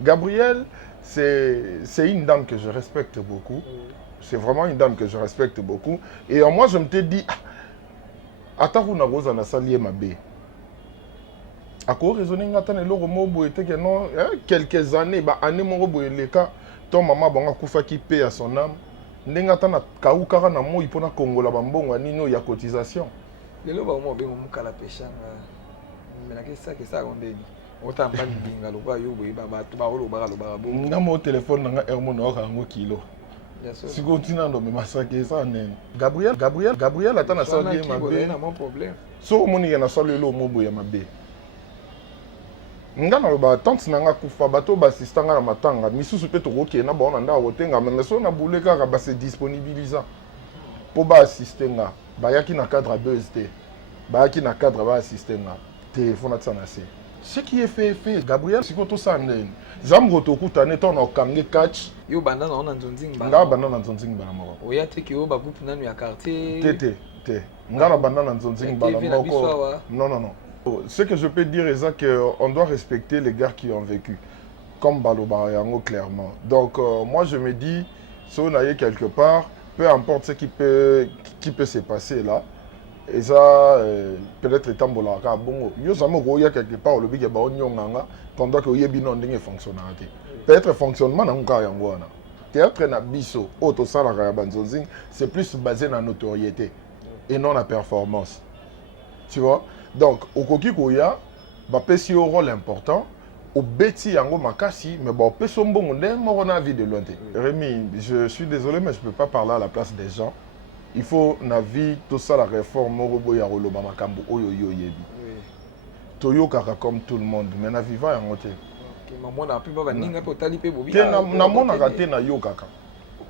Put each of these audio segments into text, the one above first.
Gabrielle, c'est une dame que je respecte beaucoup. C'est vraiment une dame que je respecte beaucoup. Et moi, je me t'ai dit, Ataru na rosa na salie ma bé. À quoi raisonner ngata le romo boete que non quelques années année mon boye le cas ton maman banga kufa ki paie à son âme. Ndengata na kaukara na moi pona kongola bambongo nino ya cotisation. Lelo ba mo bengo mukala peshanga. Mena ke ça ondeni. Ota mbani binga lo ba yo boye ba tu ba lo ba bo. Nga mo téléphone nga hermo na ka ngo kilo. Si continue ndo me massacrer ça nen. Gabriel atana ça bien ma bé. Na mon problème. So moni na solo lo mo boya ma bé. Nga na ba tante na nga kufa bato ba assistant nga na matanga misusu pe to roki na ba na nda wotenga mais so na boule ka ba se disponibiliser pour ba assister nga ba yaki na cadre BST ba yaki na cadre ba assister nga téléphone atana se ce qui est fait Gabriel sikoto sanden zamgo to kutane to na kange catch yo banda na ona nzonzing ba nga banda na nzonzing ba moko oya te ki yo ba groupe nanu ya quartier te nga na banda na nzonzing ba moko non. Ce que je peux dire est qu'on doit respecter les gars qui ont vécu, comme Baloba Yango clairement. Donc moi je me dis, si on est quelque part, peu importe ce qui peut se passer là, et ça peut-être étant bolaka bon, yo samo roya quelque part le big ba onyonganga pendant que yebi non ndenge fonctionnalité. Peut-être fonctionnement na nka yango wana. Théâtre na biso auto sala ka banzonzing, c'est plus basé na notoriété et non la performance. Tu vois? Donc, au Koki Koya, bah pesi un rôle important. Au beti yango makasi, mais bon, peso mbongo on a vie de loin. Rémi, je suis désolé, mais je peux pas parler à la place des gens. Il faut na vie tout ça la réforme morobo ya roloba makambo oyo yo yebi. Toyo kaka comme tout le monde, mais na viva yango te. OK, maman na plus ba ninga pe otali pe bobi. Na mona raté na yo kaka.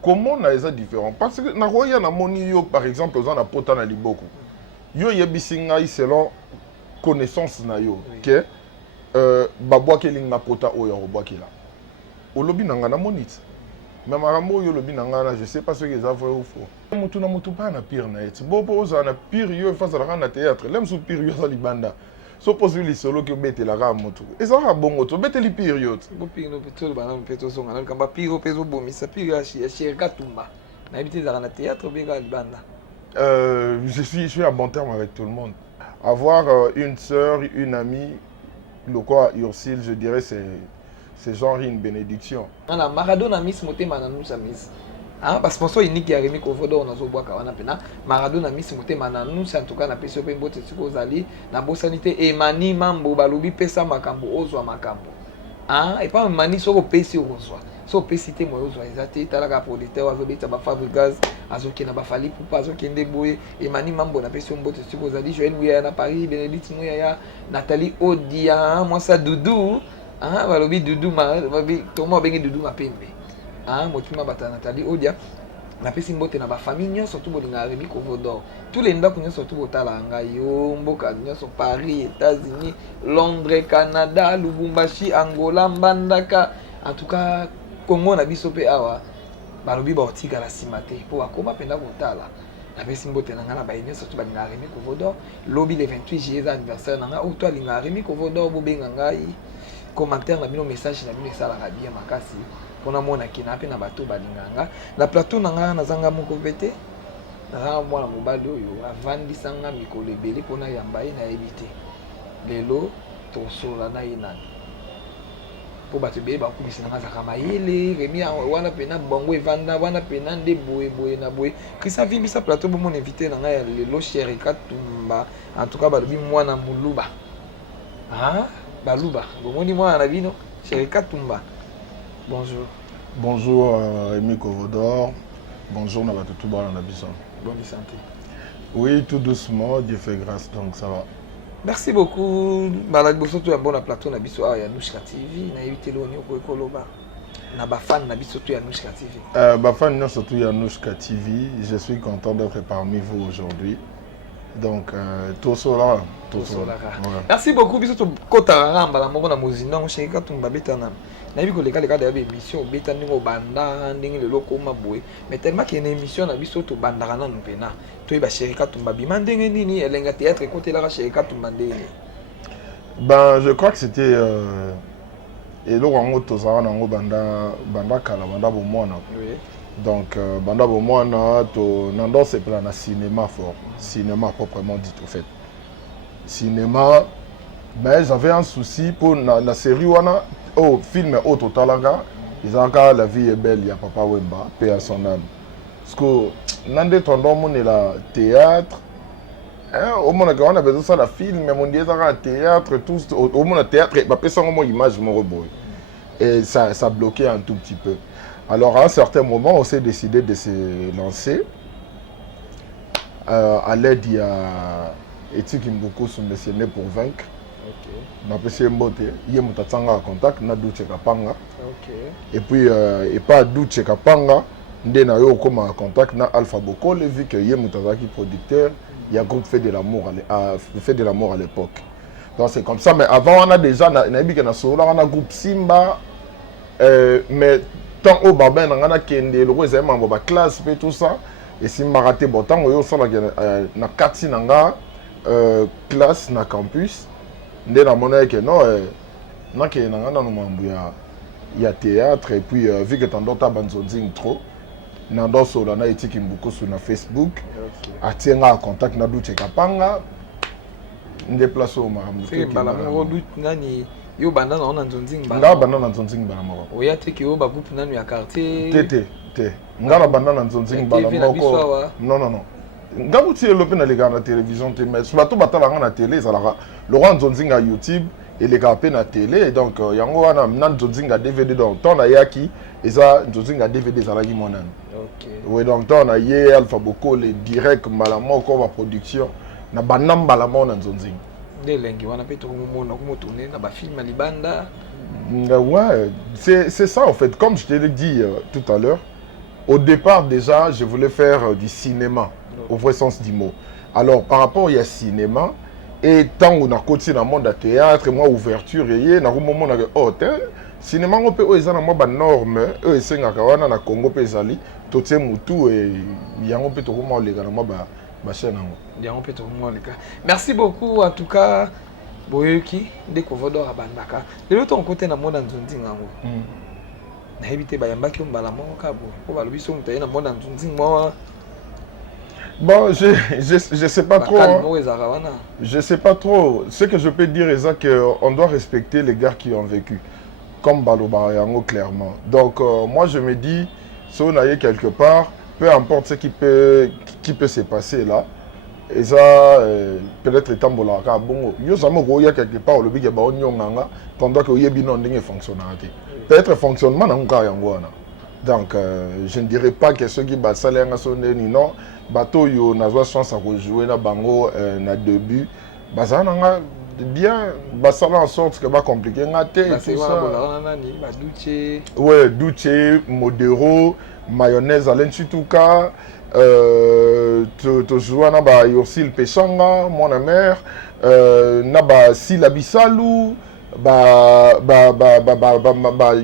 Comment na eza différent? Parce que na roya na moni yo par exemple aux na pota na liboko. Yo yebisi ngai selon connaissance na yo que babwaki linga pota oyo robwaki la olobi nanga na monite mais marambo yo lobi nanga na je sais pas ce que ça vrai ou faux mutu na mutu pa na pire na et bo poza na pire yo face à la théâtre lem sou pire yo sa libanda so posu li solo que bete la ga mutu ezaka bongo to bete li pire yo bo pire no peto ba na peto songa na kamba pire peso bomisa pire ya shirika tumba na ibite za na théâtre be ga libanda. Je suis à bon terme avec tout le monde. Avoir une sœur, une amie, le quoi, Ursule, je dirais, c'est genre une bénédiction. Voilà, Maradona Miss Motema na nusa Miss. Ah, parce que sponsor unique ya Remi Kovodo na zo bwaka wana pena. Maradona Miss Motema na nusa en tout cas na peso pe mbote siko zali na bosanité Emani Mambo balobi pesa makambo ozwa makambo. Ah, et pas mani soko pesi ozwa. So pesite mo ozwa ezate talaka producteur azobeta ba Fabregas azokena ba Fali Poupa azokende boye Emani Mambo na pesi mbote siko zali Joël Mouya na Paris Bénédicte Mouya ya Nathalie Odia moi ça Doudou ah balobi Doudou ma babi tomo bengi Doudou mapembe ah motima bata Nathalie Odia na pesi mbote na ba famille nyonso surtout bolinga Remi Kovodo tous les ndako nyonso surtout botala ngai yo mboka nyonso Paris États-Unis Londres Canada Lubumbashi Angola Mbandaka en tout cas Congo na biso pe awa balobi ba otika la simate po akoma penda kotala na pesi mbote na ngana ba yenye surtout ba linga Remi Kovodo lobby le 28 juillet anniversaire na nga ou toi linga Remi Kovodo bo benga ngai commentaire na bino message na bino sala rabia makasi pona mona kina pe na bato balinganga na plateau na nga na zanga moko pete na mwana mobali oyo avandisanga mikolo ebele pona yamba ye na ebite lelo tosola na ye nani po bato ebele bakumisi na nga zaka mayele Remi wana pena bango evanda wana pena nde boye na boye Christian vimbisa plateau bomona invité na nga ya lelo Sherika Tumba en tout cas balobi mwana muluba ah baluba bomoni mwana na bino Sherika Tumba. Bonjour. Bonjour Remi Kovodor. Bonjour Nabatutu Nabison. Bonne santé. Oui, tout doucement, Dieu fait grâce, donc ça va. Merci beaucoup. Malak boso tu un bon plateau na biso ya Nushka TV na éviter lo ni ko koloba. Na ba fan na biso tu ya Nushka TV. Ba fan na surtout ya Nushka TV, je suis content d'être parmi vous aujourd'hui. Donc tout cela. Merci beaucoup biso to kota ramba la moko na mozinda ngo Sherika Tumba betana. Na biso les gars de émission beta ndingo banda ndingi le loko maboy mais tellement qu'il y a une émission na biso to bandara na mpena to ba Sherika Tumba bima ndenge nini elenga théâtre côté la Sherika Tumba ndenge. Ben je crois que c'était et là on tozara nango banda kala banda bomona. Donc banda bomona to nando c'est plan na cinéma fort, cinéma proprement dit au fait. Cinéma, mais j'avais un souci pour la série wana au film auto talaga, ils ont encore La vie est belle, il y a Papa Wemba, paix à son âme. Parce que nande tondo mon est la théâtre. Au moins on a besoin de film, mais on dit ça théâtre tout au moins théâtre, bah personne au moins image mon reboy. Et ça bloquait un tout petit peu. Alors à un certain moment, on s'est décidé de se lancer. À l'aide il y a Eti Kimbuko sur Monsieur Né pour vaincre. On a passé Mbote, il y a Mutatsanga contact, na Douche Kapanga. Et puis et pas Douche Kapanga, ndena yo comme en contact na Alpha Boko, vu que il y a Mutazaki producteur, il y a groupe fait de l'amour à l'époque. Donc c'est comme ça, mais avant on a déjà on a groupe Simba, mais tant au Babin on a Kende, le roi est membre de classe et tout ça. Et Simba raté bon temps, on a na Kati nanga classe na campus. Ndé na mona que non na ke nanga na mambu ya théâtre et puis vu que tant d'autres banzonzing trop nando solo na Eti Kimbuko sur na Facebook atienga contact na Douche Kapanga ndéplacer au mambu c'est bala mo doute nani yo banda na ona nzonzing bala nga banda na nzonzing bala mo oya te ki yo ba groupe nanu ya quartier te nga na banda na nzonzing bala moko non nga buti elope na lega na télévision te mais bato batalanga na télé ezalaka le roi nzonzing à YouTube eleka pe na télé donc yango wana na nzonzing à DVD donc ton na yaki eza nzonzing à DVD ezalaki monane. Oui donc ton na ye Alpha Boko le direct mbala moko ba production na banam mbala mona nzonzing de lengi wana pe to mona ko tourner na ba film libanda. Ouais, c'est ça en fait comme je te l'ai dit tout à l'heure. Au départ déjà je voulais faire du cinéma au vrai sens du mot. Alors par rapport au cinéma et tant on a continué dans le monde de théâtre moi ouverture et na moment na oh cinéma on peut eza na moi ba norme eux esengaka wana na Congo pe ezali to tie mutu et yango pe to ko mo lega na moi ba chaîne nango yango pe to ko mo lega. Merci beaucoup en tout cas boyoki découvrir abandaka lelo to côté na monde nzonzi ngango na ebité ba yambaki mbala mo kabo ko ba lobiso mutaye na monde nzonzi moi. Bon, je sais pas trop. Hein. Je sais pas trop. Ce que je peux dire, c'est qu'on doit respecter les gars qui ont vécu. Comme Baloba Yango, clairement. Donc, moi, je me dis, si on est quelque part, peu importe ce qui peut se passer là, et ça, peut-être les temps bon, il y a quelque part, le big pendant que le binon fonctionne. Peut-être fonctionnement dans le cas donc, je ne dirais pas que ceux qui battent ça, non. Bateau yo n'a chance à rejouer na bango na début bazana nga bien basala en sorte que ba compliqué ngate tout ça ouais Douche Modero mayonnaise Alain Chituka to jouer na ba Yorsil Pechanga mon mère na ba Sila Bisalu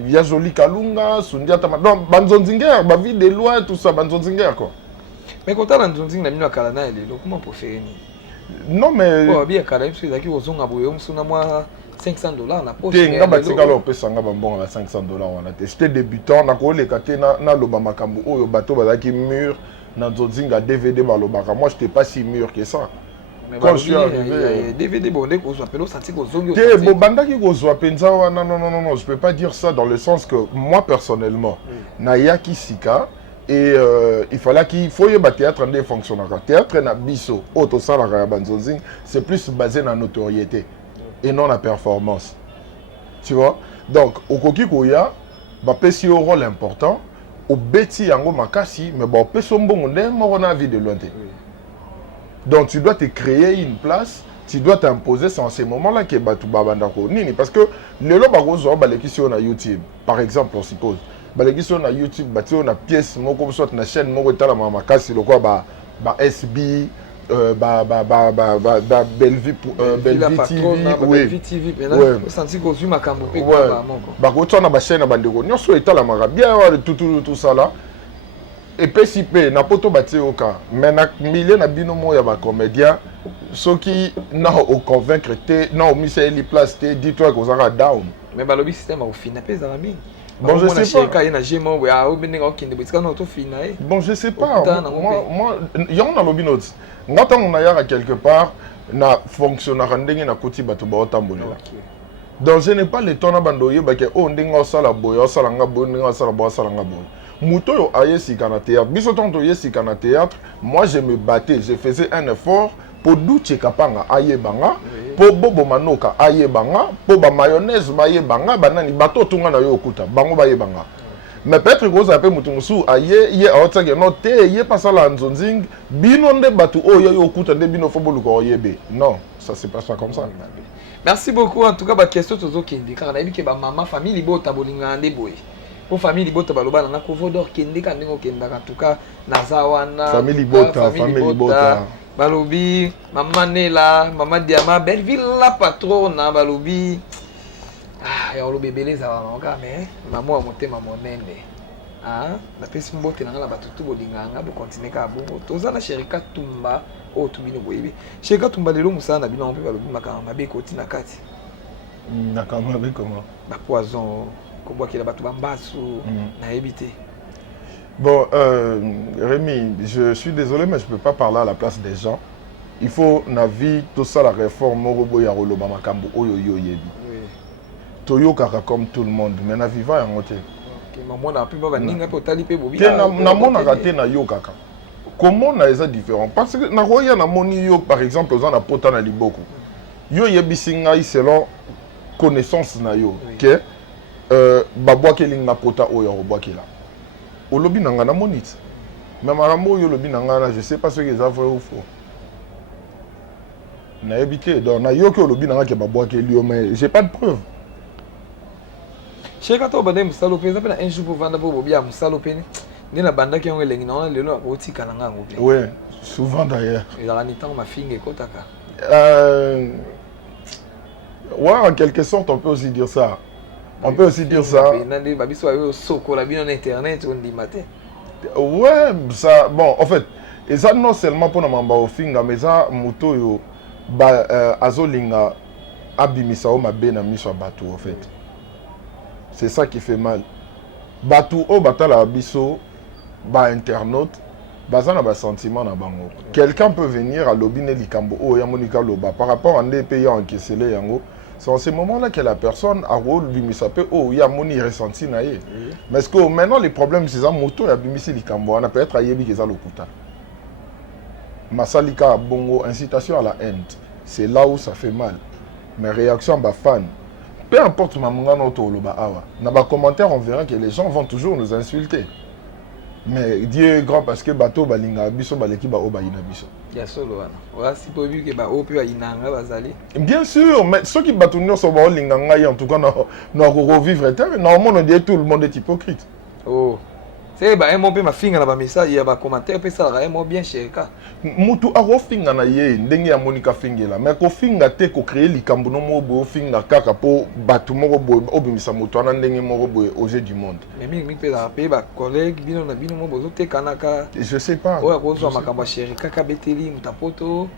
Yazoli Kalunga Sundiata donc banzonzinger ba vie de loin tout ça banzonzinger quoi. Mais quand on a un na mino kala na elelo comment préférer ni non mais bon bien kala parce que zaki ozonga boyo msuna moi $500 na poche nga batika lo pesa nga bambonga na $500 wana te j'étais débutant na ko leka te na loba makambo oyo bato bazaki mur na nzonzinga DVD balobaka moi j'étais pas si mûr que ça. Quand je suis arrivé DVD bondé ko zo appelo senti ko zongi te bo bandaki ko zo penza wana non je peux pas dire ça dans le sens que moi personnellement na yaki sika. Et il fallait qu'il faut y avoir théâtre en fonctionnaire. Théâtre na biso, auto salarié banzonzing, c'est plus basé dans la notoriété et non la performance. Tu vois? Donc, au koki koya, ba pesi un rôle important, au beti yango makasi, mais bon peso mbongo ndé mo na vie de loin. Donc tu dois te créer une place, tu dois t'imposer c'est en ces moments-là que batu babandako nini parce que le lo bagozo ba lekisi on a YouTube par exemple on suppose. Baleki sur na YouTube bati on a pièce moko soit na chaîne moko tala makasi lokwa ba SB Bellevue Bellevue TV pena senti ko zu makambo pe ba moko ba ko tona ba chaîne bandeko nyoso etala maka bien wa tout ça là et PCP na poto bati oka mais na milieu na bino mo ya ba comédien ceux qui na au convaincre te na au mise place te dis-toi que vous aura down mais balobi système au fin pas ça mingi. Bon, je sais pas. Bon, je sais pas. Moi, il y a un lobby ngata on a quelque part na fonctionnaire ndenge na koti bato ba otambolela. Donc je n'ai pas le temps na bandoye ba ke o ndinga sala boyo sala nga boyo ndinga sala boyo sala nga boyo. Muto yo aye sika na théâtre. Biso tonto ye sika na théâtre, moi je me battais, je faisais un effort pour Douche Kapanga aye banga, pour Bobo Manoka aye banga, pour ba mayonnaise baye banga, banani bato tunga na yo okuta, bango baye banga. Mais peut-être que vous avez mutungusu aye ye aotake no te ye pasala nzonzing bino nde batu o yo okuta nde bino fobolu ko yebe. Non, ça c'est pas ça comme ça. Merci beaucoup en tout cas ba question tozo kindi car na yebi ke ba mama famille bota bolinga nde boye. Pour famille bota baloba na kovodor kindi ka ndingo kenda en tout cas nazawana famille bota balobi maman Nela, maman Diama, Belleville la patrona balobi ah ya olobi beleza ba mais maman amote maman nene ah la pesi mbote na la batutu bolinganga bo continuer ka bongo tozana Sherika Tumba o tubino boyebi Sherika Tumba lelo musana bino mpe balobi makama mabe koti na kati nakama mabe comment ba poison ko boa kila batu bambasu na ebité. Bon, Rémi, je suis désolé, mais je ne peux pas parler à la place des gens. Il faut, na vie, tout ça, la réforme, Morobo Yarolo Bamakambo, Oyoyo Yebi. Toyo Kaka comme tout le monde, mais na viva en moté. Maman n'a plus pas ninga pour taliper bobi. Na mon raté na yo Kaka. Comment na eza différent? Parce que na roya na moni yo par exemple, aux en apota na liboko. Yo yebi singa selon connaissance na yo. Que babwa kelinga pota oyo robwa kela. Au lobby nanga na monite. Mais marambo yo lobby nanga je sais pas ce que ça vrai ou faux. Na habité donc na yo que lobby nanga ke babwa ke lio mais j'ai pas de preuve. Cheka to bande musalo pe zapena un jour pour vendre pour bobia musalo pe ni na banda ki onge lengi na lelo otika nanga ngobe. Ouais, souvent d'ailleurs. Et la ni tant ma finge kotaka. Ouais, en quelque sorte on peut aussi dire ça. On peut aussi dire ça. Ouais, ça, bon, en fait, et ça non seulement pour nous au finga, mais ça, moto yo, azolinga, abimisa o mabena miso bateau, en fait. C'est ça qui fait mal. Bateau o batala abiso, ba internaute, bazana ba sentiment na bango. Quelqu'un peut venir à l'obine likambo o yamonika loba par rapport à des pays encaissés yango. C'est en ce moment-là que la personne a rôle du misapé oh il y a moni ressenti naïe. Mais est-ce que maintenant les problèmes c'est ça moto ya bimisi likambo on peut être ayebi que ça lokuta. Masalika bongo incitation à la haine. C'est là où ça fait mal. Mes réactions ba fan. Peu importe mamunga no to loba awa. Na ba commentaire on verra que les gens vont toujours nous insulter. Mais Dieu est grand parce que bateau balinga biso baleki ba obayina biso. Ya solo wana. Wa si po vu que ba o pe inanga bazali. Bien sûr, mais ceux qui battent nous sont ba linganga en tout cas na revivre terre. Normalement on dit tout le monde est hypocrite. Oh. C'est ba mo pe ma finga na ba message ya ba commentaire pe ça ra mo bien Sherika. Mutu aro finga na ye ndenge ya Monica fingela mais ko finga te ko créer likambo no mo bo finga kaka po batu moko bo obimisa mutu ana ndenge moko bo au jeu du monde. Mais mi pe la pe ba collègue bino na bino mo bozo te kanaka. Je sais pas. Oya ko zo makamba Sherika ka beteli mutapoto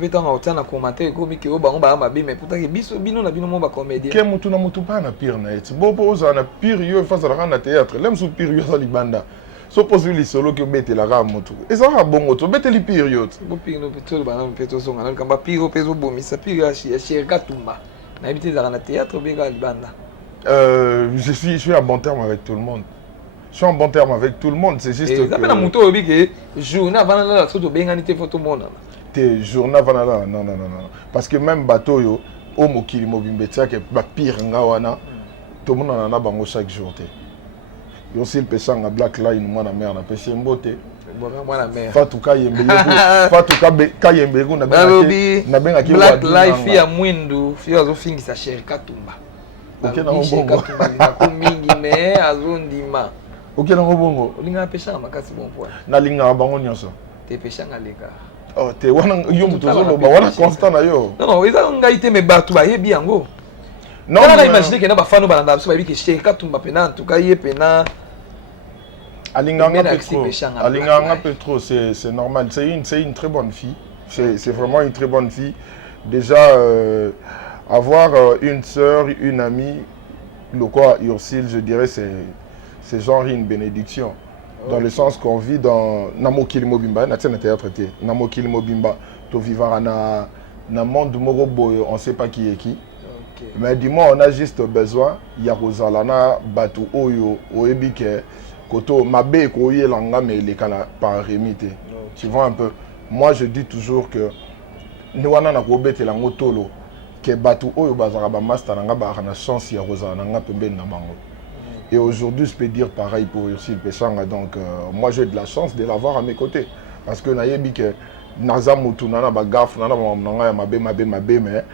beta na otana commentaire ko mi ke o ba on ba mabe mais pourtant que biso bino na bino mo ba comédien. Ke mutu na mutu pa na pire na et. Bo za na pire yo face à la théâtre. Lem sou pire yo sa libanda. So pose li solo que bete la ga mutu. Et ça va bon moto bete li pire yo. Bo pire no peto ba na peto so ngana kamba pire peso bo mi sa pire ya Sherika Tumba. Na habité dans la théâtre bien ga libanda. Je suis en bon terme avec tout le monde. Je suis en bon terme avec tout le monde, c'est juste que... Ça fait un moto obi que journée avant la photo benganité photo monde. Tes journée avant là non. Parce que même bateau yo au mokili mobimbetia que ba pire ngawana tout le monde en a bango chaque jour té. Yo s'il pesanga black line moi na mère na pesi mbote. Moi la mère. Fatou Kayembe ko na benga ki black life ya mwindu fio zo fingi sa Sherika Tumba. OK na bongo. Ko mingi mais azondima. OK na bongo. Olinga pesa makasi bon point. Na linga bango nyonso. Te pesa ngaleka. Oh, te wana yo mutozo loba wana constant na yo. Non, ils ont ngaité me batu ba yebi yango. Non, on a imaginé que na ba fanu balanda so ba yebi que Sherika Tumba pena en tout cas yé pena. Alinganga Petro, c'est normal, c'est une très bonne fille. C'est vraiment une très bonne fille. Déjà avoir une sœur, une amie, le quoi, Ursule, je dirais, c'est genre une bénédiction. Dans le sens qu'on vit dans Namo Kilimobimba, Namo Kilimobimba, tu vivras dans le monde on ne sait pas qui est qui. Okay. Mais dis-moi, on a juste besoin, il y a Rosalana, Batu Oyo, Oebike, Koto, Mabe, Koye, Langa, mais les canards par rémité. Tu vois un peu. Moi, je dis toujours que nous avons un Tolo, que Batu Oyo, Bazaraba, Master, Nanga, Barana, chance, il y a Rosalana, Pembe, Nabango. Et aujourd'hui, je peux dire pareil pour Ursule Pechanga. Donc, moi, j'ai de la chance de l'avoir à mes côtés. Parce que Nayebi, que Naza Moutou, Nana Bagaf, Nana Mabe, mais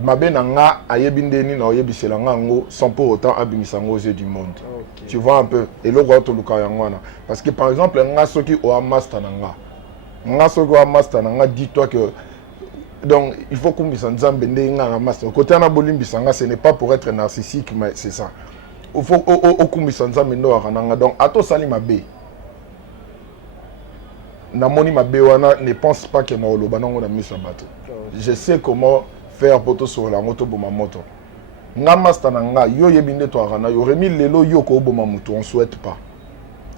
Mabe Nanga, Ayebindeni, Nayebi Selangango, sans pour autant abimisango aux yeux du monde. Okay. Tu vois un peu. Et le roi Toluka Yangwana. Parce que par exemple, Nga Soki Oa Master Nanga. Nga Soki Oa Master Nanga, dis-toi que. Donc, il faut qu'on puisse en bender Nga Master. Côté Anabolim Bissanga, ce n'est pas pour être narcissique, mais c'est ça. Il faut qu'on mendo arananga donc ato sali mabe na moni mabe wana ne pense pas que na oloba nango na misa bato. Je sais comment faire poto sur la moto boma moto nga master nanga yo yebinde to arana yo remi lelo yo ko boma mutu on souhaite pas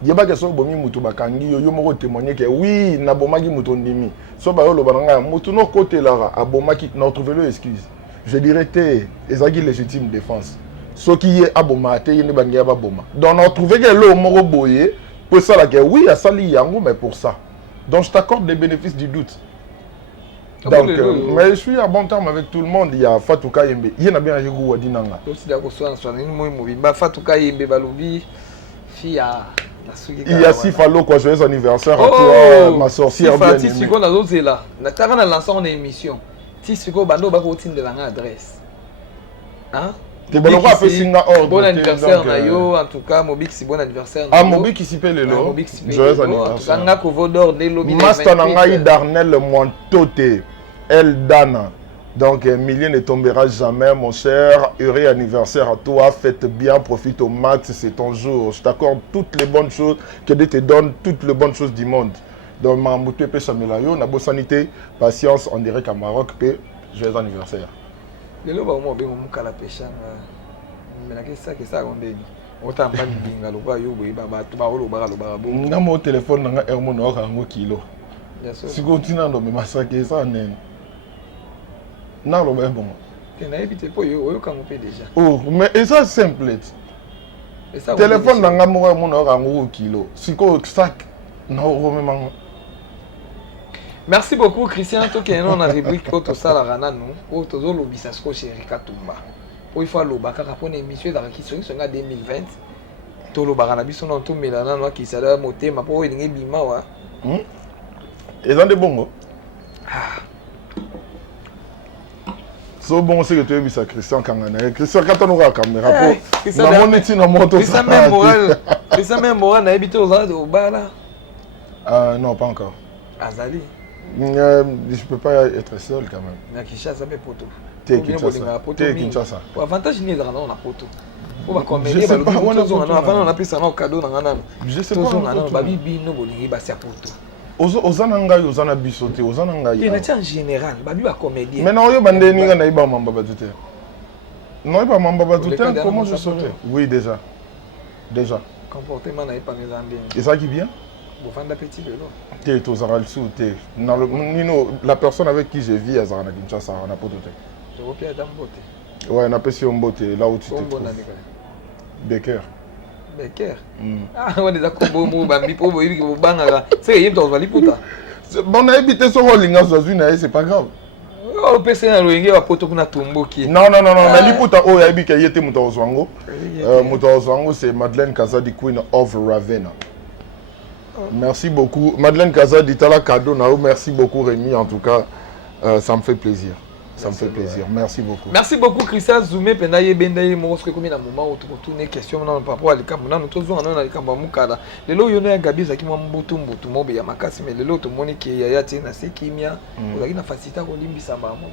yeba ke so bomi mutu bakangi yo yo moko témoigner que oui na bomaki mutu ndimi so ba yo loba nanga mutu no côté là abomaki na trouver le excuse je dirais te ezaki légitime défense. Ce qui est aboma, donc on a trouvé que l'eau moro boye pour ça là oui à sali yango mais pour ça donc je t'accorde les bénéfices du doute. Donc mais je suis à bon terme avec tout le monde. Il y a Fatouka Yembe, il y en a bien eu Wadinanga. Aussi d'accord sur une moi Fatouka Yembe Balobi fille à il y a Sifalo quoi, joyeux anniversaire à toi ma sorcière bien aimée. Si on a d'autres là, na tarana lancer une émission. Si ce ko bando ba ko tinde la adresse. Hein? Bon anniversaire Nayo, en tout cas Mobik si bon anniversaire. Ah Mobik qui s'y paie le lot. Joyeux anniversaire. En tout cas Kovodor dès lobby. Master Nangaï Darnel Mointote El Dana. Donc Emilien ne tombera jamais mon cher. Heureux anniversaire à toi. Faites bien, profite au max, c'est ton jour. Je t'accorde toutes les bonnes choses que Dieu te donne, toutes les bonnes choses du monde. Donc Mamouté Pe Chamelayo, na bonne sanité, patience, on dirait qu'à Maroc joyeux anniversaire. Lelo ba mo bengo mukala peshanga mena ke ça ondeni otamba mbinga lokwa yo boye ba ba oloba bo nga mo téléphone nga ermo no ka ngo kilo siko tina ndo me masake ça nen na lo ba bon na éviter po yo ka mo pe déjà oh mais et ça simple téléphone nga mo no ka ngo kilo siko sac na ro me mango. Merci beaucoup Christian. On a rubrique auto sala rana nous auto zo lobisa sko chéri Katumba. Il faut loba kaka pour émission dans qui sont en 2020. To loba na biso non to melana no ki sala motema po elingi bima wa. Et dans de bongo. So bon c'est que tu es bisa Christian Kangana. Christian quand on aura caméra pour na moneti na moto. Christian même moral. Christian même moral na habité aux au bala. Non pas encore. Azali. Je peux pas être seul quand même. Mais Kinshasa mais poto. T'es Kinshasa. Pour avantage ni dans na poto. Pour ba combiner ba on avant on appelle ça un cadeau na ngana. Je sais pas. Ba bibi no bolingi ba sia poto. Ozana ngai ozana bisoté ozana ngai. Il est en général ba bi ba comédien. Mais non yo bande ni nga na iba mamba batute. Non iba mamba batute comment je sautais? Oui déjà. Déjà. Comportement na ipa ngezambi. Et ça qui vient? La personne avec qui je vis à Zarana Kinshasa, on a pas de ouais, on a pas si on botte là où tu te trouves. Becker. Becker. Ah, on est d'accord. Bon, bambi pour vous, il vous bangara. C'est rien dans le puta. Bon, on a habité sur Rolinga dans une, c'est pas grave. Oh, PC na Rolinga va poto kuna tumbo qui. Non, mais li puta oh yabi ka yete muta ozwango. Muta ozwango c'est Madeleine Kazadi Queen of Ravenna. Merci beaucoup. Madeleine Kaza d'Itala cadeau. Merci beaucoup Rémi. En tout cas, ça me fait plaisir. Ça me fait plaisir. Merci beaucoup. Merci beaucoup Christian Zoumé. Pendaye bendaye mo parce que comme na moment où tu retourner question na papa ali kamuna no tozo na ali kamba mukala. Lelo yona gabi zaki mo mbutu mobe ya makasi mais lelo to moni ki ya ti na sekimia. Ozaki na facilité ko limbisa ba mo.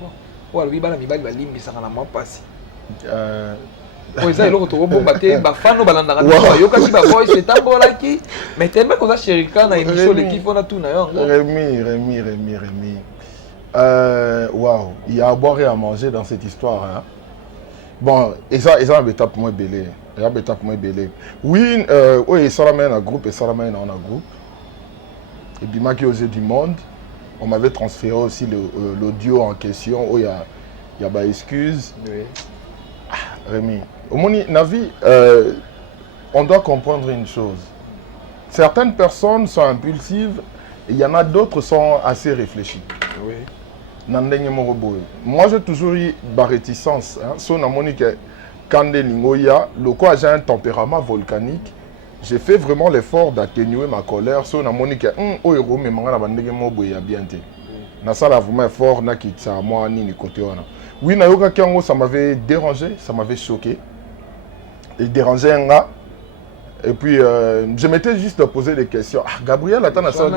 Wa lobi bana mibali ba limbisa na mo pasi. Oui, ça, il a retrouvé batté, bafano balandara. Yoka ba boy, c'est tambolaki. Mais tellement qu'on a chéri quand na émission l'équipe on a tout na yo. Rémi. Waouh, il y a à boire et à manger dans cette histoire. Hein. Bon, et ça va tape moins belé. Oui, oui, ça la mène un groupe et ça la mène en un groupe. Et puis, moi qui osé du monde, on m'avait transféré aussi l'audio en question. Où il y a des excuses. Oui. Rémi, au moins, Navi, on doit comprendre une chose. Certaines personnes sont impulsives, et il y en a d'autres qui sont assez réfléchies. Oui. Moi, j'ai toujours eu ma réticence. Quand j'ai un tempérament volcanique, j'ai fait vraiment l'effort d'atténuer ma colère. Si on a mon que ça oui, ça m'avait dérangé, ça m'avait choqué. Il dérangeait un gars. Et puis, je m'étais juste posé des questions. Ah, Gabriel, attends, ça a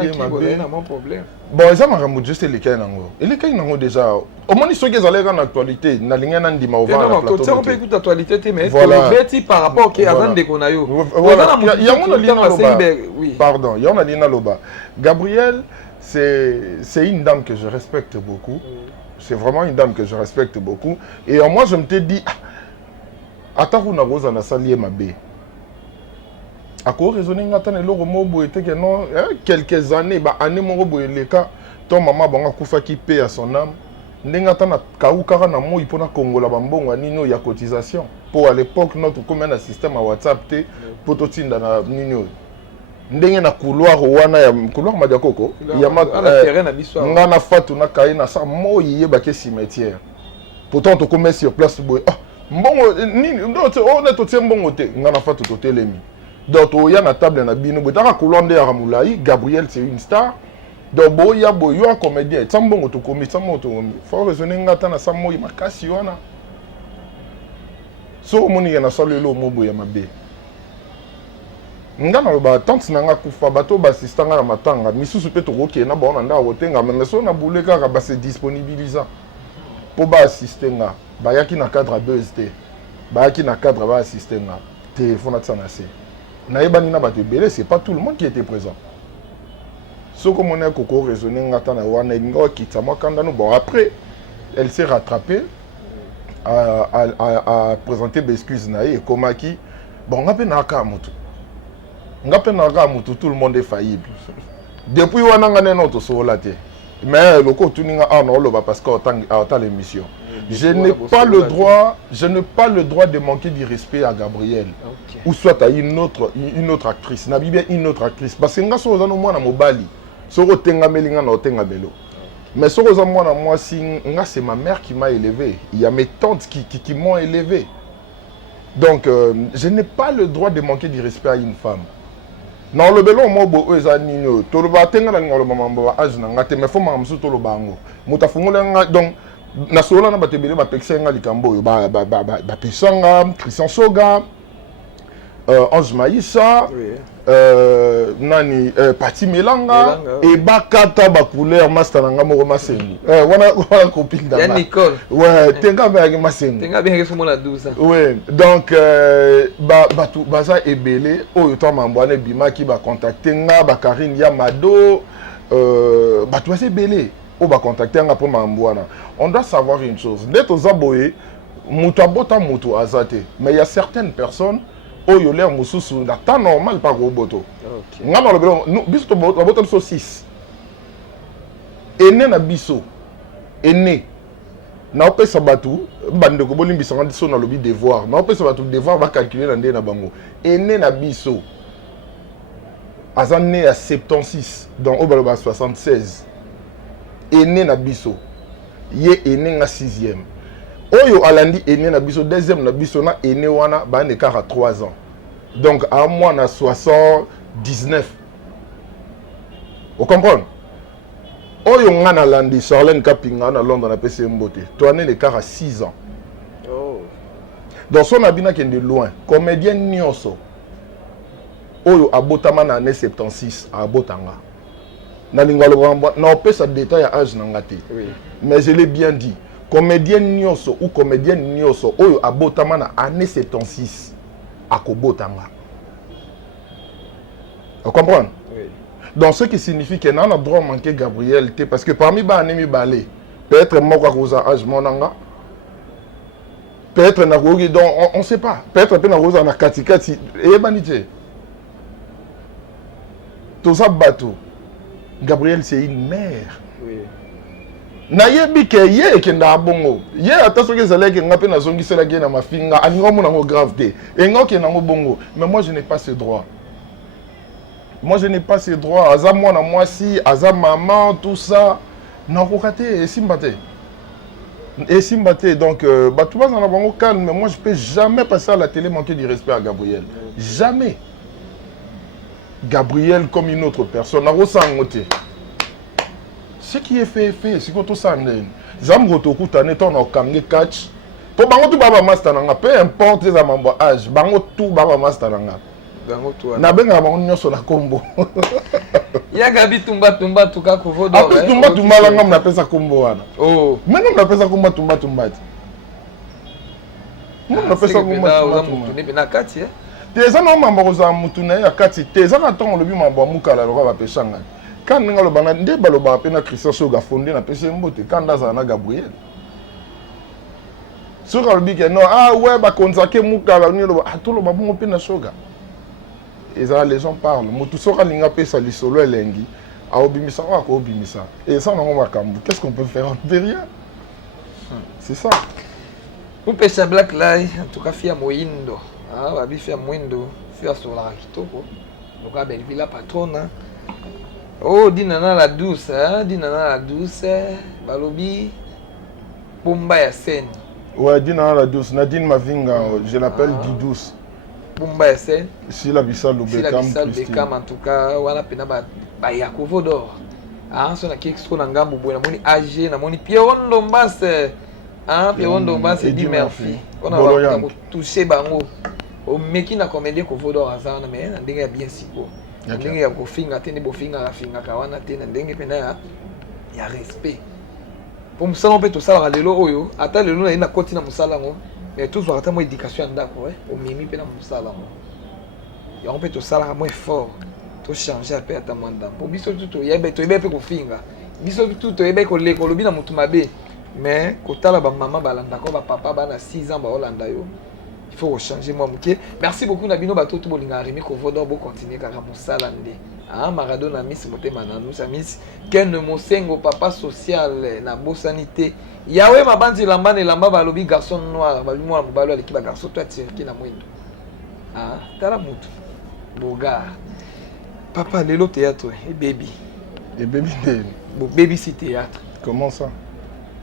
mon problème. Bon, ça m'a juste les cas. Et les cas, déjà. Au moins, ils sont en actualité. On peut écouter l'actualité, mais voilà. Par rapport au avant de qu'on a eu. Il y a pardon, il y a un Loba. Gabriel, c'est une dame que je respecte beaucoup. C'est vraiment une dame que je respecte beaucoup. Et moi, je me suis dit, attends, on a Rosa na salié ma bé. À quoi raisonner que non, quelques années, année mon robo les cas, ton maman banga kufa qui paie à son âme. N'engata na kaukara na moi pour na Congo la bambongo nino ya cotisation. Pour à l'époque notre commune un système à WhatsApp te pour tout tinda na nino. Ndenge na couloir wana ya couloir madiakoko ya ma terrain na biso. Ngana fatu na kai na sa moi yeba ke cimetière. Pourtant to commet sur place boy. Ah, mbongo nini ndo on est tout mbongo te ngana fatu to telemi. Donc, il y a une table dans bino. Gabriel, c'est une star. Donc, il y a un comédien. Il faut raisonner il y a un so moni yana salelo mobo ya mabe. Ngana lo ba tante nanga kufa bato ba assistanga na matanga. Misusu pe to roki na ba na otenga mais so na bouleka ka ba se disponibiliser. Pour ba assister nga. Ba yaki na cadre BST. Ba yaki na cadre ba assister nga. Téléphone na tsanase. C'est pas tout le monde qui était présent. Ce que mon coco raisonné bon après elle s'est rattrapée à présenter des excuses et comme qui bon tout le monde est faillible. Depuis on a notre solate. Mais le côté parce qu'autant l'émission. Je n'ai pas le droit de manquer du respect à Gabriel. Okay. Ou soit à une autre actrice. Nabibia une autre actrice. Parce que nous sommes moi na mobali. Soro tenga melinga na tenga belo. Mais soro za moi c'est ma mère qui m'a élevé. Il y a mes tantes qui m'ont élevé. Donc je n'ai pas le droit de manquer du respect à une femme. Non le belo mo bo ezanino. To lo ba tenga na ngolo mama ba ajna ngate me fo mama to lo bango. Mutafungola nga donc na sola na batebele ba pexenga likambo yo ba pesanga Christian Soga Ange Maïssa nani Pati Melanga et bakata ba couleur master nanga moko masengu wana copine d'Anna. Ya Nicole. Ouais, tenga ba ngi masengu. Tenga bien que la 12 ans. Ouais, donc batu baza ebele oyo to mambwana bima ki ba contacter nga ba Karine Yamado batu baza ebele o ba contacter nga pour mambwana. On doit savoir une chose. D'être aux aboyés, mutu abota mutu azate. Mais il y a certaines personnes où il y a mususu la temps normal par roboto. Nga na lobelo nous biso to bota so 6. Ene na biso. Ene. Na opesa batu bande ko bolimbisa ngandi so na lobi devoir. Na opesa batu devoir va calculer na ndé na bango. Ene na biso. Azane à 76 dans Obaloba 76. Ene na biso. Ye ene nga 6e. Oyo alandi ene na biso 2e na biso na ene wana ba ne kara 3 ans. Donc à moi na 79. Vous comprenez? Oyo nga na landi Charlène Kapinga na Londres na PC Mbote. Toi ne le kara 6 ans. Oh. Donc son abina kende loin. Comédien nyonso. Oyo abotama na année 76 abotanga. Na opesa détail à âge nangati. Oui. Mais je l'ai bien dit. Comédien nyoso ou comédienne nyoso oyo abotama na année 76 akobotanga. Vous comprenez? Oui. Donc ce qui signifie que n'a droit manquer Gabriel parce que parmi ba année mi balé Peut-être moi cause âge monanga. Peut-être na kogi donc on sait pas. Peut-être pe na koza na katikati et banité. Tout ça bateau. Gabriel c'est une mère. Oui. Na yebi ke ye ke na bongo. Ye ata soki ezala ke ngape na zongi sela ke na mafinga aninga mo na ngo grave te. Et ngo ke na ngo bongo. Mais moi je n'ai pas ce droit. Moi je n'ai pas ce droit. Aza mwana mwasi, aza maman, tout ça. Non kokate et simbate. Et simbate donc bah tout va dans la bongo calme mais moi je peux jamais passer à la télé manquer du respect à Gabriel. Jamais. Gabriel comme une autre personne. Na rosangote. Ce qui est fait, c'est que tout ça n'est pas. Zamgoto kutane ton okange catch. Pour bango tout baba master nanga, peu importe les amambos âge, bango tout baba master nanga. Bango tout. Na benga bango nyoso na kombo. Ya gabi tumba tuka kovodo. Après tumba langa mna pesa kombo wana. Oh. Maintenant mna pesa kombo tumba. Mna pesa kombo tumba. Ne bena kati Te za na mambo za mutu na ya kati te za na tongo lobi mambo mukala lo ba peshanga. Quand nous avons dit que nous Christian Soga fondé na PC Mbote quand na Gabriel. Sur le dit que non ah ouais ba consacrer muka ba ni lo ah tout le ba bon pe na Soga. Et ça les gens parlent mutu soka linga pe sali solo elengi a obimisa wa ko obimisa. Et ça on va makambu. Qu'est-ce qu'on peut faire? On peut rien. C'est ça. Pour pesa black lie en tout cas fia moindo. Ah ba bi fia moindo fia sur la kitoko. Donc a belle villa patrona. Oh, dinana la douce, hein? Dinana la douce, Balobi, Bomba ya Sen. Ouais, dinana la douce, Nadine Mavinga, je l'appelle Didouce. Bomba ya Sen. Si la Bissal Bekam, si la Bekam, en tout cas, wana pena ba Yakovo d'or. Ah, son a quelque na ngambo boy, na moni AG, na moni Pierron Dombas, hein? Pierron Dombas et dit merci. On a touché bango. Au meki na comédie Kovo d'or azana, mais na ndenge bien siko. Ndenge ya kofinga te ne bofinga la finga kawana te na ndenge pena ya respect. Pour musala mpe to sala lelo oyo, ata lelo na ina koti na musala ngo, mais toujours ata mo éducation ndako o mimi pena musala ngo. Ya mpe to sala mo fort, to changer pe ata mwanda. Pour biso tout to yebe pe kofinga. Biso tout to yebe ko le ko lobi na mutu mabe. Mais kotala ba maman balanda ko ba papa ba na 6 ans ba olanda yo. Il faut changer moi muke. Merci beaucoup Nabino bato to bolinga remi ko vodo bo continuer kaka musala nde. Ah Maradona Miss Motema na nous Miss Ken Mosengo papa social na bosanité. Yawe mabandi lamba ne lamba balobi garçon noir ba moi mobalo avec ba garçon toi qui na mwindo. Ah tala mutu. Boga. Papa lelo théâtre et baby. Et baby de Bo baby c'est théâtre. Comment ça?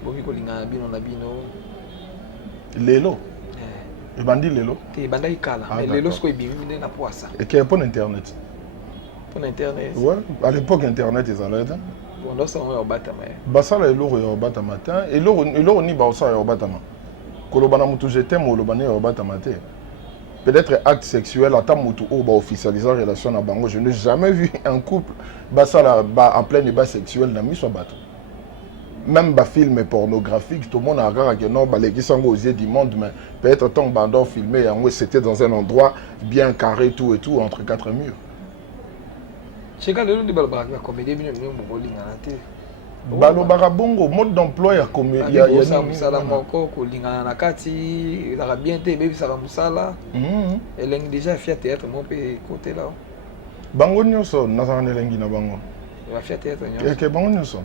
Bomi ko linga bino na bino. Lelo. Et bandi lelo. Te banda ikala mais lelo ce ko ibimi na poisa. Et qui est pour internet. Pour internet. Ouais, à l'époque internet ils allaient. Bon là ça on va battre mais. Basala eloro yo bata matin et eloro ni ba ça yo bata ma. Kolobana mutu je t'aime olobana yo bata matin. Peut-être acte sexuel à ta mutu o ba officialiser relation na bango, je n'ai jamais vu un couple basala ba en plein débat sexuel na miso bato. Même ba film pornographique, tout le monde a regardé que non, bah les qui sont aux yeux du monde, mais peut-être tant bandon filmé, c'était dans un endroit bien carré tout et tout entre quatre murs. C'est quand le balbara la comédie bien boli ngana te. Balobara bongo mode d'emploi ya comédie ya musala moko ko lingana na kati, la bien te bebi sala musala. Elengi déjà fait théâtre mon pe côté là. Bango nyonso nazana elengi na bango. Va faire théâtre nyonso. Et que bango nyonso.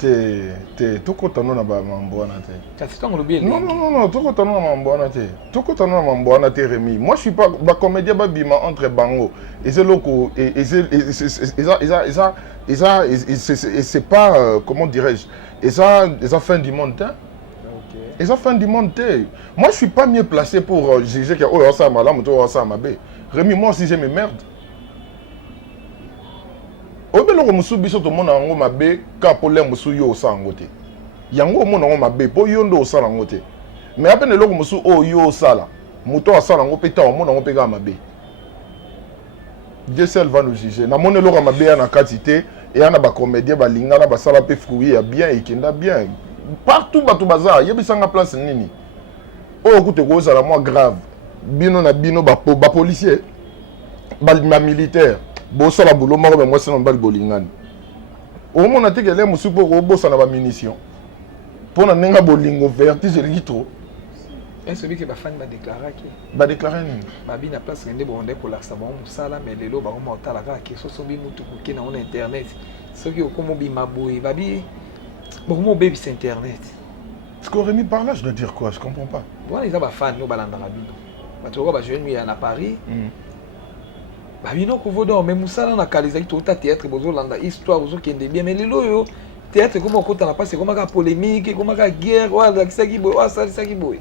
Te tokotano na ba mambo wana te. Non, tokotano na mambo wana te. Tokotano na mambo wana te Rémi. Moi je suis pas ba comédien ba bima entre bango et c'est loko et c'est pas comment dirais-je et ça fin du monde hein. OK. Et ça fin du monde te. Moi je suis pas mieux placé pour juger que oh ça madame toi ça mabe. Rémi moi si j'ai mes merdes. Obeloko musu biso to mona ngo mabe ka problème musu yo sango te. Yango mona ngo mabe po yo ndo osala ngo te. Mais apene loko musu o yo osala. Muto asala ngo peta o mona ngo pega mabe. Dieu seul va nous juger. Na mona loko mabe na quantité et ana ba comédien ba lingana ba sala pe fruit ya bien et kenda bien. Partout batu bazar, yebisanga place nini. O kute ko sala moi grave. Bino na bino ba policier. Ba militaire. Bosala boulot moko mais moi c'est non bal bolingani. Au moins, on a dit que les moussous pour robot, ça n'a pas munition. Pour nous, on a bolingo vertige, je trop. Et celui qui va faire une déclaration. Va déclarer. Babi na place ngende bonde pour la sabon musala mais lelo ba ko otala ka ke so so bi mutu ko ke na on internet. Ce qui ko mo bi maboui babi bon mo baby sur internet. Ce qu'on remis par là, je dois dire quoi? Je comprends pas. Voilà, ils ont des fans, nous balanda rabino. Bah tu vois, bah je viens à Paris. Bah bino ko vodo mais musala na kaliza ki tota théâtre bozo landa histoire bozo kende bien mais lelo yo théâtre comme ko tala passe comme ka polémique, comme ka guerre, wala ki saki boy, wa ça saki boy.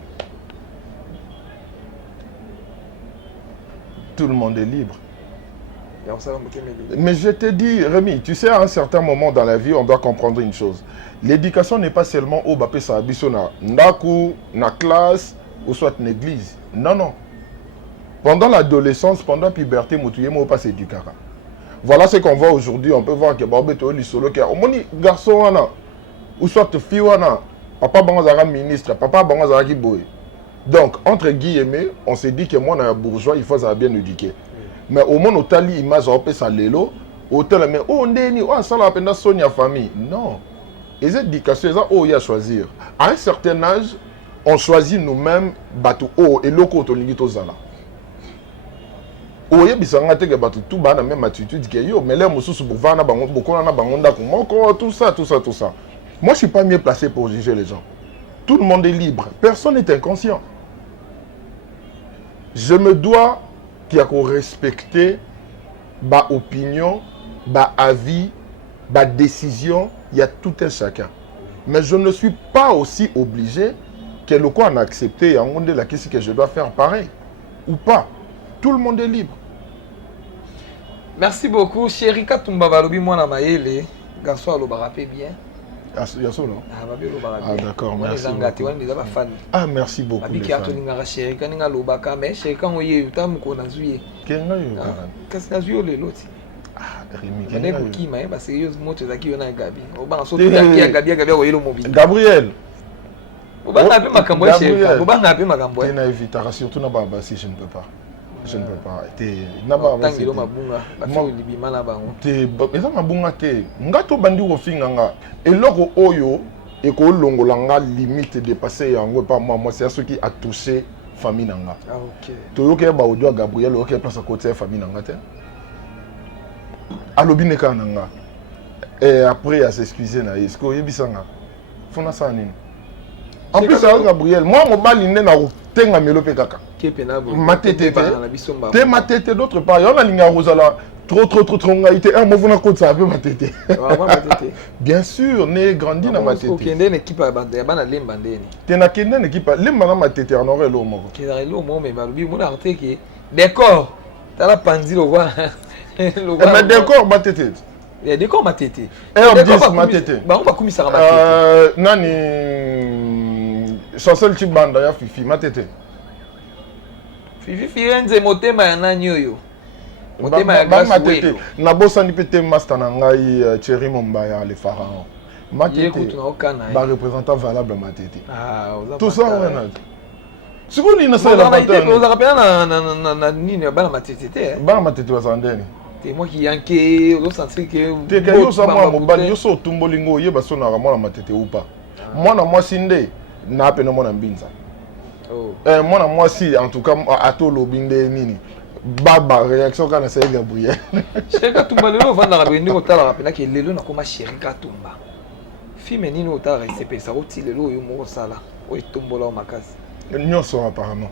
Tout le monde est libre. Mais je te dis, Rémi, tu sais, à un certain moment dans la vie, on doit comprendre une chose. L'éducation n'est pas seulement au bapé sa bisona, ndaku, na classe, ou soit l'église. Non, non. Pendant l'adolescence, pendant la puberté, moutouye mo pas s'éduquer. Voilà ce qu'on voit aujourd'hui. On peut voir que Barbeto li solo que au moni garçon wana, ou soit fille wana, papa bango ministre, papa bango ki boy. Donc, entre guillemets, on s'est dit que moi, on est un bourgeois, il faut ça bien éduquer. Mais au moins, on a une image, on peut s'aller là, on a mais oh, ça la peine de famille. Non. Les éducations, il y a à choisir. À un certain âge, on choisit nous-mêmes, et l'autre, on limite aux ala. Oye bisanga te ke batu tout ba na même attitude que yo mais les mususu buvana bango bokona na bango ndako moko tout ça. Moi je suis pas mieux placé pour juger les gens. Tout le monde est libre, personne n'est inconscient. Je me dois qu'il y a qu'on respecter ma opinion, ma avis, ma décision, il y a tout un chacun. Mais je ne suis pas aussi obligé que le quoi en accepter et en la question que je dois faire pareil ou pas. Tout le monde est libre. Merci beaucoup. Chéri Katumba Balobi Mwana Maele, garçon à l'Obarapé bien. Ah, d'accord, merci beaucoup. Ah, merci beaucoup. Gabriel. Surtout si je ne peux pas. Je ne peux pas. Et l'autre oyo et que l'ongolanga limite dépassé yango pas moi c'est ce qui a touché famille nanga. Ah OK. To yoke ba odio Gabriel OK place à côté famille nanga te. Alobi neka nanga. Et après à s'excuser na est-ce que yebisanga. Fona ça nini. En plus ça Gabriel, moi mon bali né na tenga melope kaka. Matete te matete d'autre part on a linga rosala trop ngaité un mot na côté ça peu matete. Bien sûr, né grandi na matete. OK, ndé équipe ba bana lemba ndéni. Te na kende équipe lemba na matete en aurait lo moko. Ke na lo mo mais balobi mo na arté que d'accord. Tala panzi lo wa. Mais d'accord matete. Il y a d'accord matete. R10 matete. Ba on ba kumisa matete. Nani chancel Chibanda ya Fifi matete. Fifi Firenze motema ya nani oyo. Motema ya matete. Na bosani pete master na ngai Thierry Mombaya le pharaon. Matete. Ba représentant valable matete. Ah, tout ça on a. Si vous n'avez pas la matete. Vous avez na nini ba matete te. Ba matete wa sandeni. C'est moi qui yanké au sentir que te que yo sa moi mobali yo so tumbolingo yeba so na ramona matete ou pas. Moi na moi sinde na pe no mona mbinza. Oh. Moi na si en tout cas à to lobinde nini. Baba réaction quand c'est Gabriel. Chéri Katumba lelo vanda rabindi otala rapela ke lelo na koma Chéri Katumba. Film nini otala RCP ça oti lelo yo mo sala o etombola o makasi. Nyonso apparemment.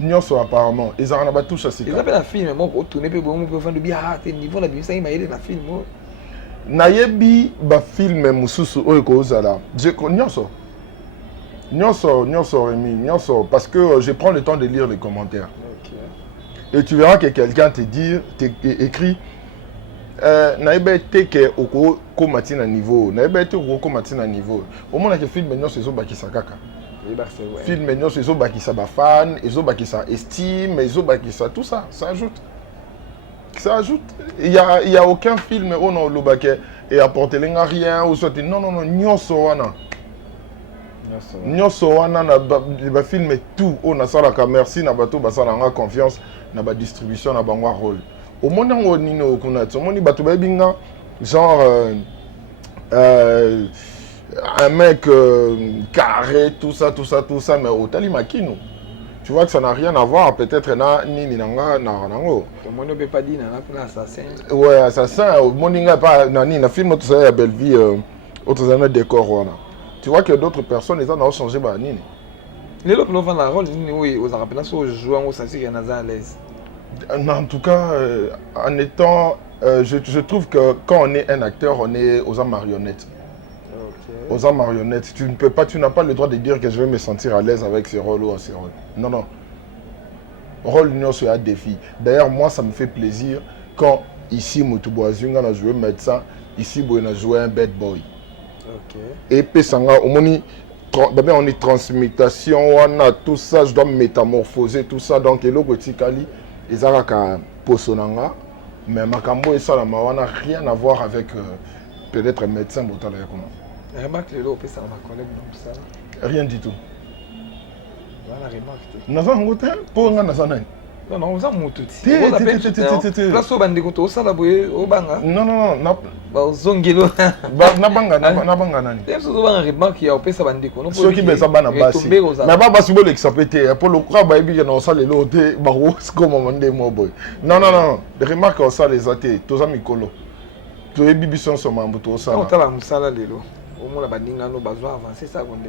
Nyonso apparemment ils en ont touché à ça. Ils appellent un film moi ko tourner pe bon mo vendre bien à niveau la bien ça il m'a aidé na film. Nayebi ba film mususu oyo ko zala. Je nyonso. Nyonso Rémi, nyonso parce que je prends le temps de lire les commentaires. Okay. Et tu verras que quelqu'un te dit écrit nayebi te ke oko ko matina niveau, nayebi te oko matina niveau. Au moins que film nyonso ezo bakisa kaka. Film nyonso ezo bakisa ba fan, ezo bakisa estime, ezo bakisa tout ça, ça ajoute. Ça ajoute. Il y a aucun film où on lobake et apporter rien ou soit non nyonso wana. Nyonso wana na ba film tout on a ça la merci na bato basala nga confiance na ba distribution na bangwa rôle. Au moment où nino kuna to moni bato ba binga genre un mec carré, tout ça, mais au Tali Makino. Tu vois que ça n'a rien à voir, peut-être na nini nanga na nango. Moi ne peut pas dire na pour assassin. Ouais, assassin, moninga pas nani na film tout ça belle vie autres années décor wana. Tu vois que d'autres personnes ils ont changé ba nini. Les autres vont la rôle nini oui, aux rappelants so jouant au sens qu'il y en a à l'aise. En tout cas en étant je trouve que quand on est un acteur, on est aux marionnettes. Aux marionnettes, tu n'as pas le droit de dire que je vais me sentir à l'aise avec ce rôle ou à ce rôle. Non, non. Rôle non, c'est un défi. D'ailleurs, moi, ça me fait plaisir quand ici, Moutouboazunga a joué médecin, ici, on a joué un bad boy. Et puis, on est transmutation, on a tout ça, je dois métamorphoser tout ça. Donc, il y a un posonanga, mais Makambo et ça, on n'a rien à voir avec peut-être un médecin. Remarque le lot, ça va collègue comme ça. Rien du tout. Voilà, remarque. Nous avons goûté pour un an. Non, non, nous avons tout. Vous appelez place au bandit au salaboué au banga. Non, non, non. Bah, zongilo. Na banga nani. Tem so ba remarque ya opesa bandiko. Ceux qui me sabana basi. Mais pas basi bo l'exapété. Pour le croire ba ebi na osala le hote ba comme mande mo boy. Non, non, non. Les remarques osala les athées. Toza mikolo. To ebi bison so mambo to osala. On tala musala lelo. Au moins la bandinga no bazwa avancer ça gonde.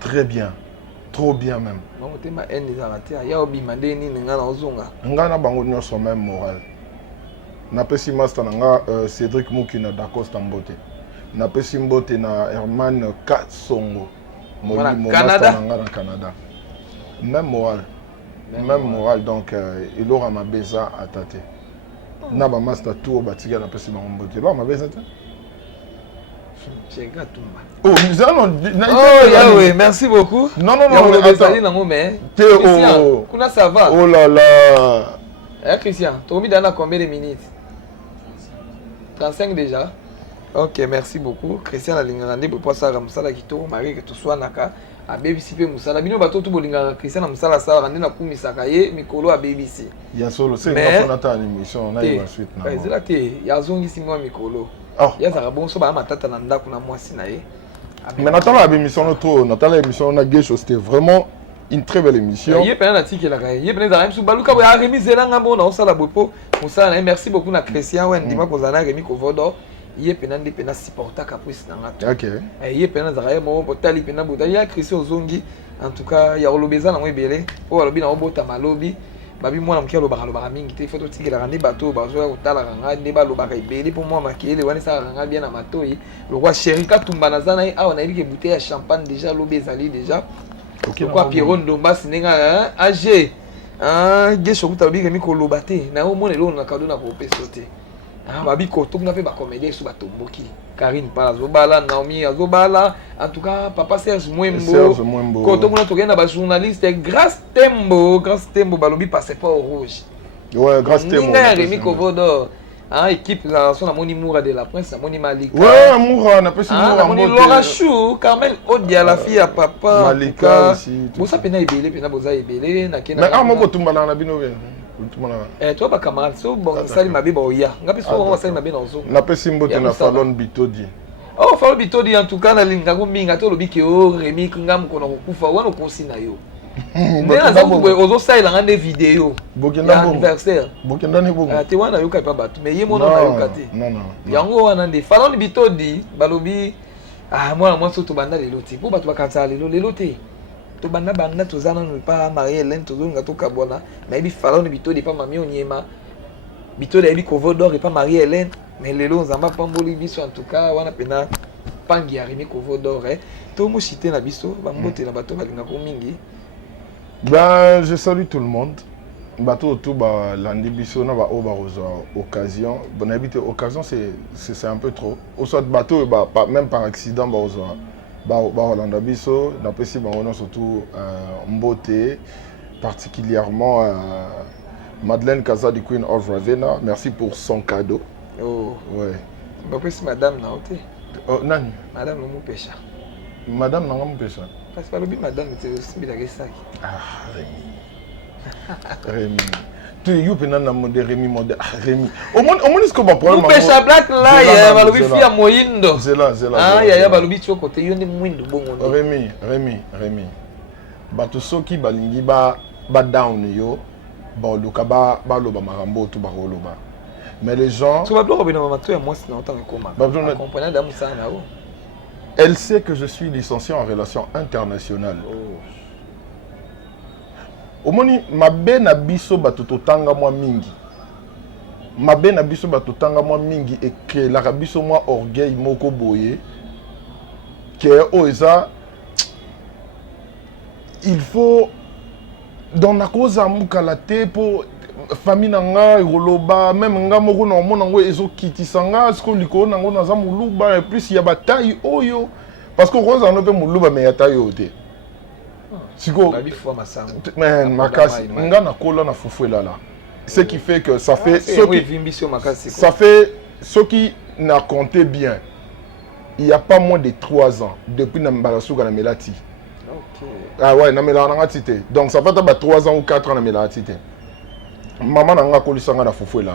Très bien. Trop bien même. Moi tema en des arrêtés. Ya obi mande ni nga na ozonga. Nga na bango nyonso même moral. Na pesi master nga Cédric Moukina d'Acosta Mbote. Na pesi Mbote na Herman Katsongo. Mon Canada. Nga na Canada. Même moral. Même moral donc il aura ma beza à tâter. Na ba master tour batiga na pesi Mbote. Là ma beza. Oh, oui, merci beaucoup. Non, non, non, attends. Christian, comment ça va? Oh là là. Christian, tu as mis dans combien de minutes? 35 déjà. Ok, merci beaucoup. Christian a l'ingérendé pour passer à Moussala Kito, Marie que tu sois naka, à BBC Moussala. Bino bato tout bolinga Christian a Moussala Sala, randé na Koumi Sakaye, Mikolo à BBC. Il y a solo, c'est une fois émission, on a eu la suite. C'est là que il y a zongi si moi Mikolo. Il y a bon so ba matata na ndako na mwasi na ye. Mais Nathalie l'émission notre Nathalie l'émission on a gauche c'était vraiment une très belle émission. Il y a plein d'articles là. Il y a plein d'articles sur Baluka a remis zelanga bona on sala bopo. Moussa merci beaucoup na Christian ouais ndima ko zana remi ko vodo. Il y a plein de pena supporter caprice na ngata. OK. Il y a plein d'araya mo botali pena bota. Il y a Christian Ozongi en tout cas il y a olobeza na mo ebele. O alobi na obota malobi. Babi mwana mkia lobaka mingi te photo tikela randi bato bazo kotala kanga ne ba lobaka ibeli pour moi makele wani sa kanga bien na matoi le roi chéri katumba na zana awa na yiki bouteille ya champagne déjà lobezali déjà quoi Pierrot Ndomba sinenga AG gesho kutalobi kemi ko lobate na o mona lo na kado na ko pesote babi ko to na pe ba comédie su batomboki Karine Pala Zobala Naomi Azobala en tout cas papa Serge Mwembo ko to mona to kena ba journaliste Grâce Tembo balobi passeport rouge ouais Grâce Tembo ninga Rémi Kovodo équipe la son amoni Moura de la Prince amoni Malika ouais Moura na pesi Moura amoni Laura Chou Carmel Odia la fille à papa Malika aussi bosa pena ebele pena boza ebele na kena mais mo botumba na bino toi ba camarade so bon sali mabe ba oya ngapi so on sali mabe na ozo na pesi mbote na Fallon Bitodi oh Fallon Bitodi en tout cas na linga ko minga to lobi ke o Rémi ngam ko na kufa wana ko sina yo mais na ngo ozo sala ngande vidéo bokenda anniversaire bokenda ne bongo te wana yo ka pa batu mais ye mono na yo kate non non yango wana ndi Fallon Bitodi balobi moi so to banda lelo ti po batu bakata lelo te to banda banda to zana no pa Marie-Hélène to zonga to kabona mais bi Fallon Bitodi pa mami onyema Bitodi ebi Kovodor et pas Marie-Hélène mais lelo nzamba pamboli biso en tout cas wana pena pangi ya Rémi Kovodor to mo cité na biso ba mbote na bato balinga ko mingi. Ben je salue tout le monde bato tout ba landi biso na ba oba occasion bon habité occasion c'est un peu trop au soit bateau même par accident ba ozo ba Rolanda biso na pesi bango surtout mbote particulièrement Madeleine Kaza du Queen of Ravenna, merci pour son cadeau. Oh ouais. Bah c'est madame na oté. Oh nani? Madame no pêcha. Madame na mo pêcha. Parce que le madame c'est aussi bien que ça. Ah Rémi. Rémi. tu es youpé na mode Rémi mode Rémi au moins ce que va problème pêche black là ya balobi fia moyindo zela ah ya balobi tio côté yo ndi mwindo bongo Rémi bato soki balingi ba down yo bon luka ba loba marambo tout ba loba mais les gens so ba bloquer bino mama to ya moi c'est longtemps que comment comprenez d'amour ça na elle sait que je suis licencié en relations internationales. Omoni mabe na biso bato totanga mwa mingi. Mabe na biso bato tanga mwa mingi et que la biso mwa orgueil moko boye que oza il faut dans la cause amukala te po famille nanga roloba même nga moko na mona ngo ezokitisa sko liko nango naza muluba et plus ya bataille oyo parce que rose en pe muluba mais ya taille ote siko mais makasi nga na kola na fufu là ce qui fait que ça fait ce qui n'a compté bien il y a pas moins de 3 ans depuis na mbalasuka na melati. Ah ouais, na melana nga tité. Donc ça fait 3 ans ou 4 ans na melati tité. Maman n'a pas colisanga na fufu là.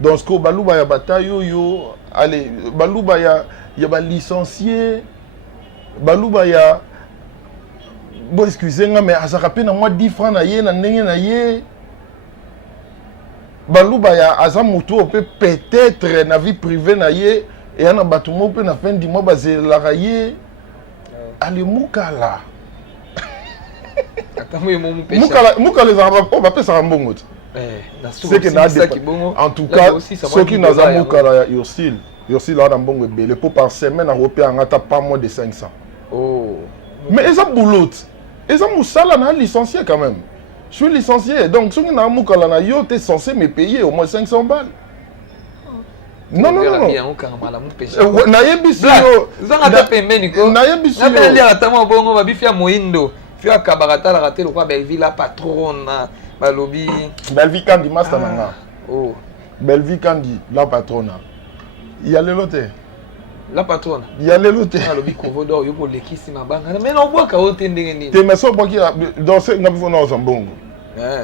Donc ce que baluba ya bataille yo allez baluba ya ba licencié baluba ya bon excusez-moi mais azaka pe na moi 10 francs na ye na ndenge na ye baluba ya azamuto peut-être na vie privée na ye et ana batumo pe na fin du mois bazela ye allez mukala mukala les on va faire ça mbongo c'est que en tout cas ceux qui n'a pas mukala yosil là mbongo belé pour par semaine à repère ngata pas moins de 500. Oh mais ils ont boulot ils ont musala na licencié quand même. Je suis licencié donc si on a mukala na yo t'es censé me payer au moins 500 balles. Non. Na yebisi yo. Zanga ta pembeni ko. Na yebisi yo. Na lia tamo bongo ba bifia moindo. Fia kabarata la raté le roi Belleville la patronne balobi. Belleville kandi master nanga. Oh. Belleville kandi la patronne. Il y a le loté. La patronne. Il y a le loté. Balobi kovodo yo ko lekisi mabanga. Mais non bois ka ote ndenge nini. Te meso bois ki dans ce na bifo na ozambongo.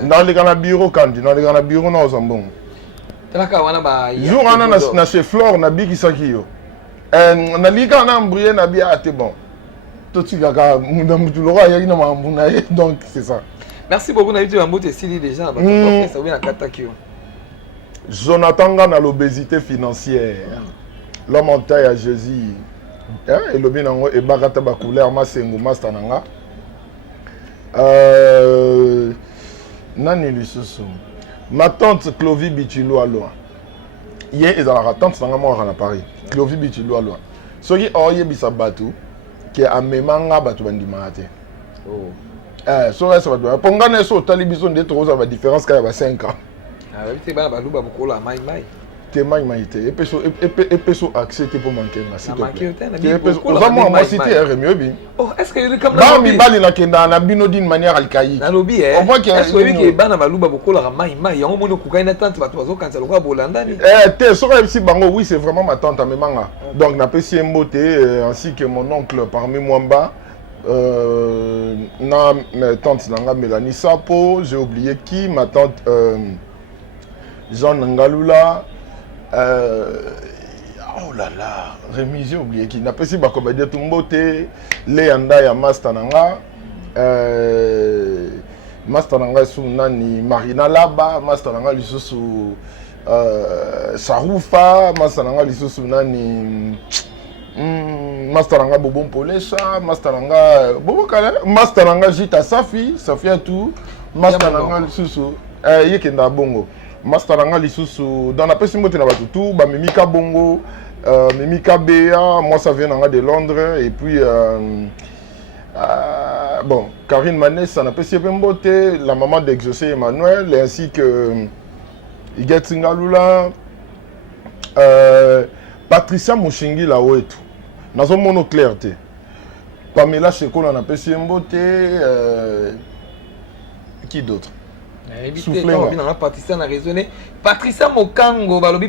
Dans les gana bureau kandi, dans les gana bureau na ozambongo. Talaka wana ba jour ana na chez Flore na biki sakio na lika na mbrouiller na bia ate bon to tikaka munda mutu lora ya ina mambuna donc c'est ça. Merci beaucoup na vitu ambote sili déjà ba ça oui na katakio. Jonathan na l'obésité financière. L'homme en taille à Jésus et le bien nango e bakata ba couleur masengo master nanga nani lisusu. Ma tante Clovie Bichilou à loin. Hier, ils ont la tante mort à Paris. Clovie Bichilou à loin. Ce qui a eu bisa batu, qui a memanga batu bandimate. Oh. Ça va ça va. Pour gagner ça, tu as besoin de trop de différence quand il y a 5 ans. Ah oui, c'est pas balouba beaucoup la mai. T'es maïté. Et puis so accepter pour manquer na s'il te plaît. Et puis on va moi citer mieux bien. Oh, est-ce que il comme là mi bali na kenda na bino d'une manière alcaïque. Na lobi on voit qu'il est-ce que bana balouba beaucoup la mai yango mono kuka ina tante batu bazo kanza lokwa bolanda ni. Te so si bango oui, c'est vraiment ma tante memanga. Donc na pesi mbote ainsi que mon oncle parmi Mwamba na ma tante Nanga Mélanie Sapo, j'ai oublié qui, ma tante Jean Ngalula. Oh là là, Rémi, j'ai oublié qui n'a pas si bah comme dire tout mbote, Léanda ya Master Nanga, Master Nanga sous nani Marina Laba, Master Nanga lisusu Saroufa, Master Nanga lisusu nani Master Nanga Bobon Polesha, Master Nanga Bobo Kale, Master Nanga Jita Safi, Safia tout, Master Nanga lisusu yekenda bongo. Master Nanga lisusu dans la pesi mbote na batutu ba Mimika Bongo Mimika Bea, moi ça vient de Londres et puis bon Karine Manès ça n'a pas si mbote la maman d'Exaucé Emmanuel ainsi que Iget Singalula Patricia Mushingi là où et tout nazo mono clarté Pamela Cheko na pesi mbote qui d'autre. Soufflé na Patricia na raisonné Patricia Mokango balobi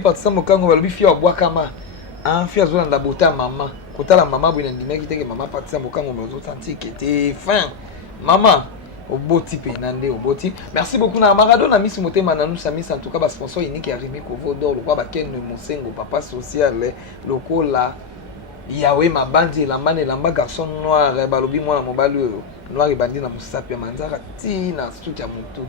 fio Bwakama en fio zo na bota maman kota la maman bwina ndimaki teke maman Patricia Mokango mozo sentir que était fin maman oboti pe nande oboti. Merci beaucoup na Maradona na Miss Motema na nous Miss en tout cas ba sponsor unique ya Rémi Kovodor le quoi ba Ken Mosengo papa social lokola Yawe mabandi elamba elamba garçon noir balobi mwana mobali noir ebandi na musapi ya manzaka ti na studio ya mutu